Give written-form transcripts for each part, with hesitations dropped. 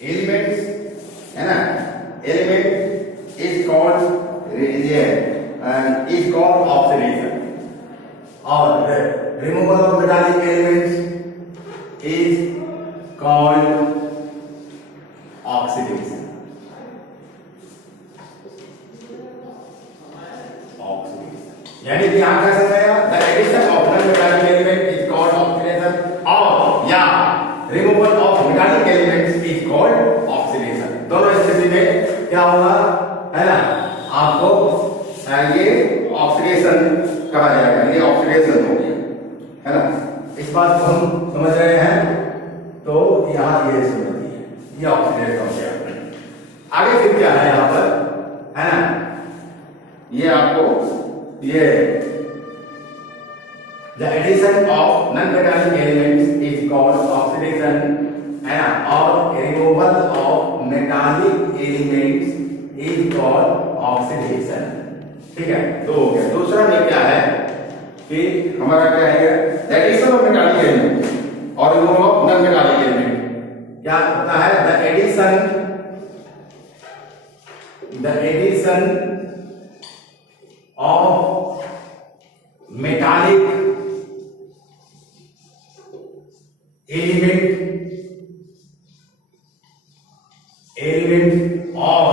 Elements है ना, element is called oxidation और removal of metallic elements is called oxidation. यानी कि यहां क्या समझाया, the addition of non metallic element is called oxidation और या removal of metallic elements is called oxidation. दोनों स्थिति में क्या होगा है ना, आपको ये ऑक्सीडेशन कहा जाएगा, ये ऑक्सीडेशन हो गया है ना। इस बात को हम समझ रहे हैं, तो यहां ये समझिए ये ऑक्सीडेशन हो गया। आगे फिर क्या है यहां पर है ना, ये आपको ये the addition of non metallic elements is called oxidation है ना, और removal of metallic elements is called oxidation. ठीक है, तो हो गया। दूसरा में क्या है कि हमारा क्या है, the addition of metallic element और removal of non metallic element क्या होता है, the addition of metallic element or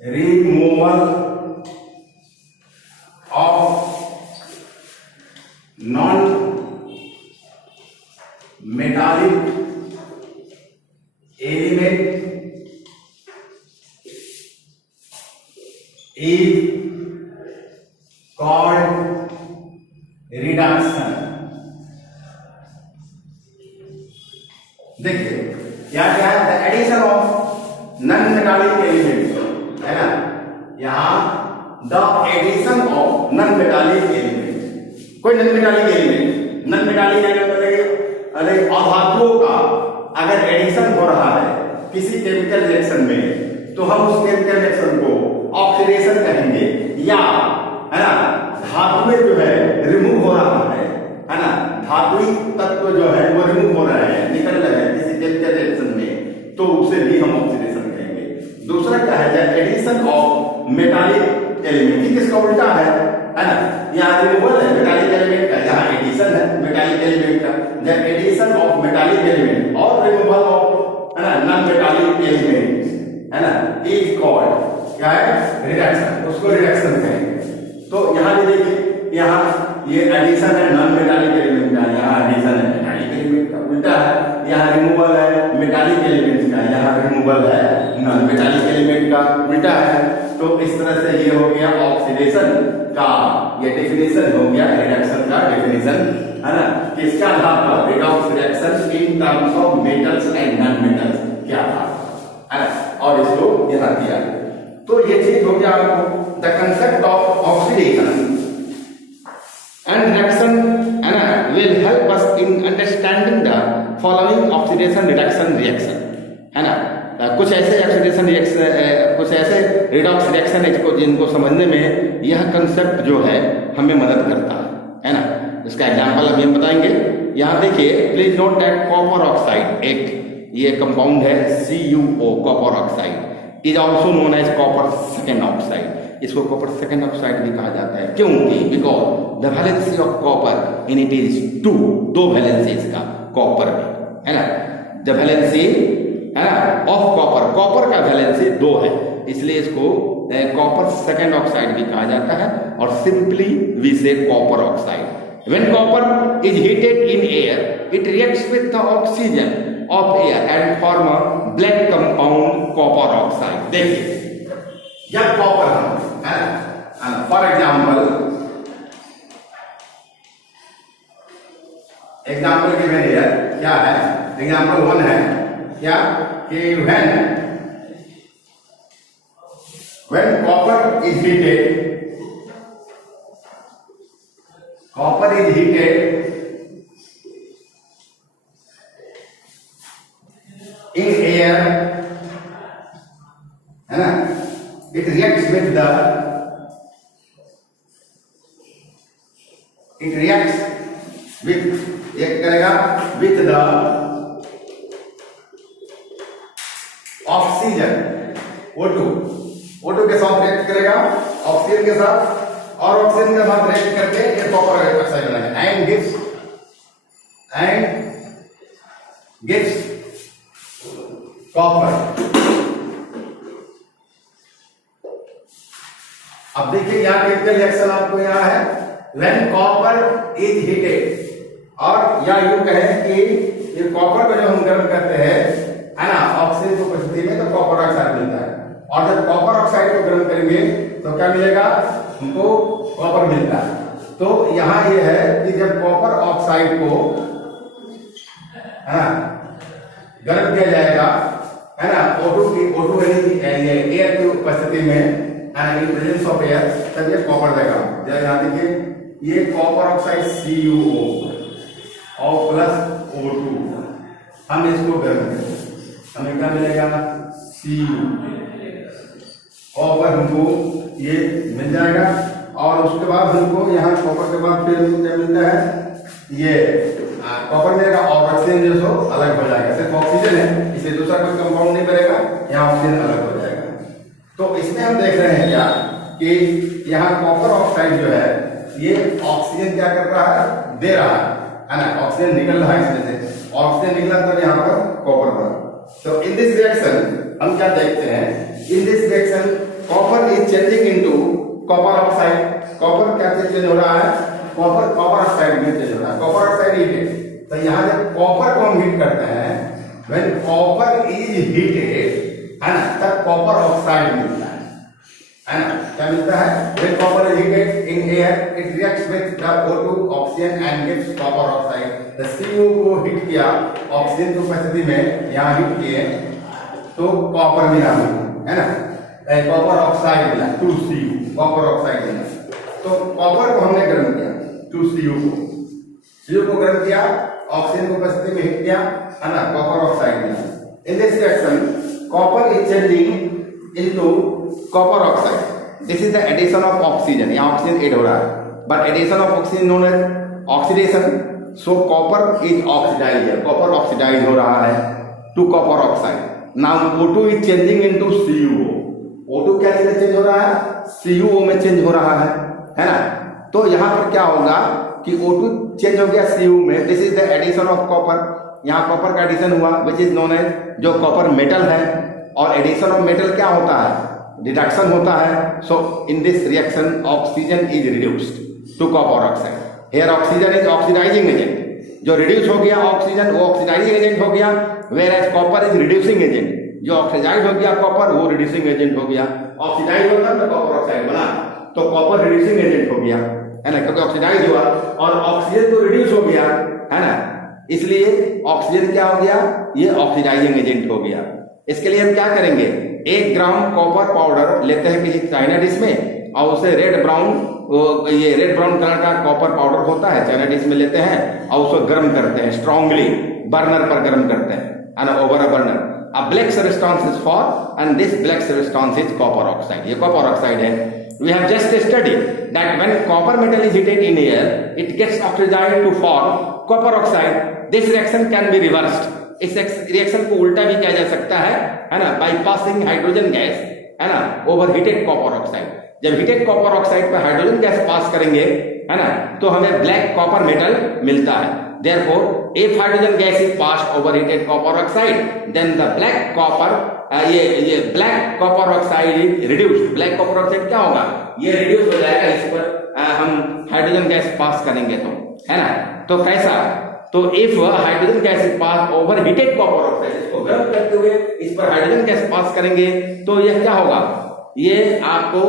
removal of non metallic element is called reduction। देखिए यहाँ क्या है, the addition of non metallic element है ना, यहाँ the addition of non metallic element, कोई non metallic element, non metallic element अरे अधातुओं का अगर एडिशन हो रहा है किसी केमिकल रिएक्शन में, तो हम उस केमिकल रिएक्शन को ऑक्सीडेशन कहेंगे, या है ना धातुएं जो है रिमूव हो रहा है ना, धातुई तत्व जो है वो रिमूव हो रहे हैं, निकल रहे हैं किसी केमिकल रिएक्शन में, तो उसे भी हम ऑक्सीडेशन कहेंगे। दूसरा क्या है, एडिशन ऑफ मेटालिक एलिमेंट, किसका उल्टा है ना, यहाँ रिमूवल है मेटालिक एलिमेंट का, यहाँ एडिशन है मेटालिक एलिमेंट का। The addition of metallic element और रिमूवल ऑफ है ना नॉन मेटालिक एलिमेंट है ना इज कॉल्ड क्या है, रिडक्शन, उसको रिडक्शन कहेंगे। तो यहाँ भी देखिए, यहाँ ये एडिशन है नॉन मेटालिक एलिमेंट का, यहाँ एडिशन है मेटालिक एलिमेंट का, उल्टा है, यहाँ रिमूवल है मेटालिक एलिमेंट का, यहाँ रिमूवल है नॉन मेटालिक एलिमेंट का, उल्टा है। तो इस तरह से ये हो गया ऑक्सीडेशन का, ये डेफिनेशन हो गया रिडक्शन का डेफिनेशन है ना, किसका आधार पर, redox reaction in terms of metals and non metals के आधार पर है ना, और इसको यहाँ दिया। तो ये चीज हो गया आपको, the concept of oxidation and reduction है ना will help us in understanding the following oxidation reduction reaction है ना। कुछ ऐसे ऑक्सीडेशन रिएक्शन, कुछ ऐसे रिडॉक्स रिएक्शन है जिनको समझने में यह कंसेप्ट जो है हमें मदद करता है ना। इसका एग्जांपल अभी हम बताएंगे। यहाँ देखिए, please note that copper oxide, एक ये कंपाउंड है CuO, copper oxide is also known as copper second oxide. इसको कॉपर सेकेंड ऑक्साइड भी कहा जाता है, क्योंकि because the valency of copper in it is 2, दो वैलेंसी इसका कॉपर में है ना। द वैलेंसी है ना ऑफ कॉपर, कॉपर का वैलेंसी 2 है, इसलिए इसको कॉपर सेकेंड ऑक्साइड भी कहा जाता है, और सिंपली वी से copper oxide. When copper is heated in air, it reacts with the oxygen of air and form a black compound copper oxide। देखिए, जब कॉपर है फॉर एग्जाम्पल गिवन हियर, क्या है एग्जाम्पल 1 है क्या कि when copper is heated in air है ना, it reacts with एक करेगा with the ऑक्सीजन O2 के साथ रिएक्ट करेगा ऑक्सीजन के साथ, और ऑक्सीजन के साथ रिएक्ट करके ये कॉपर ऑक्साइड बनाएगा एंड गिव्स कॉपर। अब देखिए यहाँ केमिकल रिएक्शन आपको यहाँ है, व्हेन कॉपर इज हीटेड, और या यूं कहें कि ये कॉपर को जब हम गर्म करते हैं है ना ऑक्सीजन की उपस्थिति में, तो कॉपर ऑक्साइड मिलता है, और जब कॉपर ऑक्साइड को गर्म करेंगे तो क्या मिलेगा हमको, कॉपर मिलता है। तो यहां ये है कि जब कॉपर ऑक्साइड को है ना गर्म किया जाएगा है ना O2 एयर की उपस्थिति में इन प्रेजेंस ऑफ एयर, तब ये कॉपर देगा। जब यहाँ देखिए ये कॉपर ऑक्साइड CuO और प्लस O2, हम इसको गर्म करें हमें क्या मिलेगा Cu, कॉपर हमको ये मिल जाएगा, और उसके बाद हमको यहाँ कॉपर के बाद फिर क्या मिलता है, ये कॉपर मिलेगा, और ऑक्सीजन जो सो अलग हो जाएगा, सिर्फ ऑक्सीजन है इसे दूसरा कोई कंपाउंड नहीं करेगा, यहाँ ऑक्सीजन अलग हो जाएगा। तो इसमें हम देख रहे हैं क्या कि यहाँ कॉपर ऑक्साइड जो है ये ऑक्सीजन क्या कर रहा है, दे रहा है ना, ऑक्सीजन निकल रहा है इसमें से, ऑक्सीजन निकला तब यहाँ पर कॉपर बना। तो इन दिस रिएक्शन हम क्या देखते हैं, इन this reaction copper is changing into copper oxide. Copper क्या चेंज हो रहा है, कॉपर ऑक्साइड में चेंज हो रहा है, कॉपर ऑक्साइड हीटेड। तो यहाँ जब कॉपर को हम हीट करते हैं, व्हेन कॉपर इज हीटेड है ना, तब कॉपर ऑक्साइड मिलता है ना, क्या मिलता है, when copper is heated in air it reacts with the O2 oxygen and gives copper oxide. The Cu को हीट किया ऑक्सीजन की उपस्थिति में, यहाँ हीट किए तो कॉपर मिला है ना, कॉपर ऑक्साइड मिला 2Cu, कॉपर ऑक्साइड मिला। तो कॉपर को हमने गर्म किया 2Cu को गर्म किया, ऑक्सीजन की उपस्थिति में हीट किया है ना, कॉपर ऑक्साइड मिला। इन this reaction copper is changing into copper oxide. This is the addition of oxygen. यहाँ oxygen add हो रहा है, but addition of oxygen known as oxidation. So copper is oxidized here. Copper oxidized हो रहा है to copper oxide. Now O2 is changing into CuO. O2 क्या change हो रहा है, CuO में चेंज हो रहा है ना। तो यहाँ पर क्या होगा कि O2 चेंज हो गया Cu में। This is the addition of copper. यहाँ कॉपर का एडिशन हुआ विच इज नोन एज, जो कॉपर मेटल है, और एडिशन ऑफ मेटल क्या होता है, रिडक्शन होता है। So in this reaction oxygen is reduced to copper oxide. Here oxygen is oxidising agent, जो रिड्यूस हो गया ऑक्सीजन वो ऑक्सीडाइजिंग एजेंट हो गया, whereas copper is reducing agent, जो ऑक्सीडाइज हो गया कॉपर वो रिड्यूसिंग एजेंट हो गया। ऑक्सीडाइज होता तो कॉपर ऑक्साइड बना, तो कॉपर रिड्यूसिंग एजेंट हो गया है ना, क्योंकि ऑक्सीडाइज हुआ और ऑक्सीजन तो रिड्यूस हो गया है ना, इसलिए ऑक्सीजन क्या हो गया, ये ऑक्सीडाइजिंग एजेंट हो गया। इसके लिए हम क्या करेंगे, 1 ग्राम कॉपर पाउडर लेते हैं किसी चाइना डिश में, और उसे रेड ब्राउन कलर का कॉपर पाउडर होता है, चाइना डिश में लेते हैं और उसको गर्म करते हैं, स्ट्रांगली बर्नर पर गर्म करते हैं and over a burner. A black substance is formed and this black substance is copper oxide. ये कॉपर ऑक्साइड है। We have just studied that when copper metal is heated in air, it gets oxidized to form copper oxide. This reaction can be reversed. इस reaction को उल्टा भी किया जा सकता है ना, by passing hydrogen gas है ना over heated copper oxide. जब heated copper oxide पर हाइड्रोजन गैस पास करेंगे है ना, तो हमें ब्लैक कॉपर मेटल मिलता है। Therefore, if hydrogen gas is passed over heated copper oxide, then the black copper ये black copper oxide is reduced. Black copper oxide क्या होगा, ये रिड्यूस हो जाएगा, इस पर हम हाइड्रोजन गैस पास करेंगे तो है ना। तो कैसा, तो if hydrogen gas is pass over heated copper oxide, इसको गर्म करते हुए इस पर हाइड्रोजन गैस पास करेंगे तो यह क्या होगा, ये आपको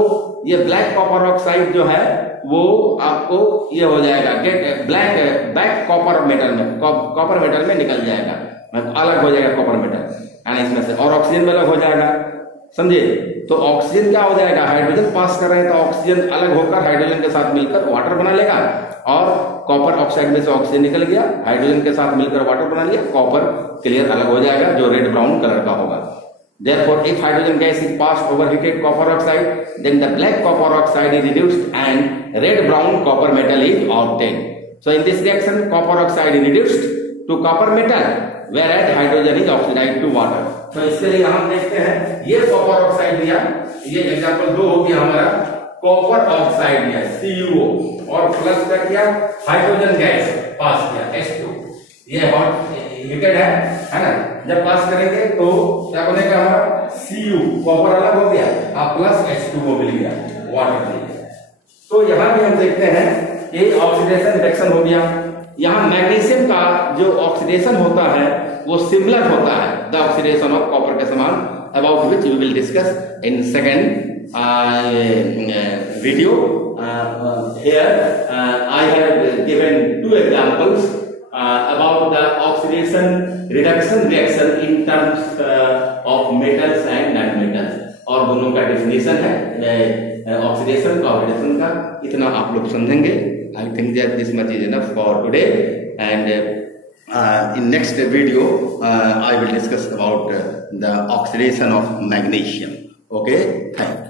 ये ब्लैक कॉपर ऑक्साइड जो है वो आपको ये हो जाएगा गेट ब्लैक कॉपर मेटल में निकल जाएगा, अलग हो जाएगा कॉपर मेटल इसमें से, और ऑक्सीजन अलग हो जाएगा, समझे। तो ऑक्सीजन क्या हो जाएगा, हाइड्रोजन पास कर रहे हैं तो ऑक्सीजन अलग होकर हाइड्रोजन के साथ मिलकर वाटर बना लेगा, और कॉपर ऑक्साइड में से ऑक्सीजन निकल गया, हाइड्रोजन के साथ मिलकर वाटर बना लिया, कॉपर क्लियर अलग हो जाएगा जो रेड ब्राउन कलर का होगा। Therefore, if hydrogen gas is passed over heated copper oxide, then the black copper oxide is reduced and red brown copper metal is obtained. So in this reaction, copper oxide is reduced to copper metal whereas hydrogen is oxidise to water. तो इसके लिए हम देखते हैं, ये copper oxide दिया, ये example 2 हो गया हमारा, कॉपर ऑक्साइड दिया CuO और प्लस का किया हाइड्रोजन गैस पास किया H2, ये हॉट हीटेड है ना। जब पास करेंगे तो क्या बनेगा हमारा Cu, कॉपर अलग हो गया, अब प्लस H2O मिल गया, वाटर मिल गया। तो यहां भी हम देखते हैं ये ऑक्सीडेशन रिएक्शन हो गया। यहाँ मैग्नीशियम का जो ऑक्सीडेशन होता है वो सिमिलर होता है द ऑक्सीडेशन ऑफ कॉपर के समान, about which we will discuss in second video. Here I have given 2 examples about the oxidation reduction reaction in terms of metals and non-metals, और दोनों का डेफिनेशन है ऑक्सीडेशन का oxidation का, इतना आप लोग समझेंगे। I think that this much is enough for today, and in next video I will discuss about the oxidation of magnesium. Okay, thank you.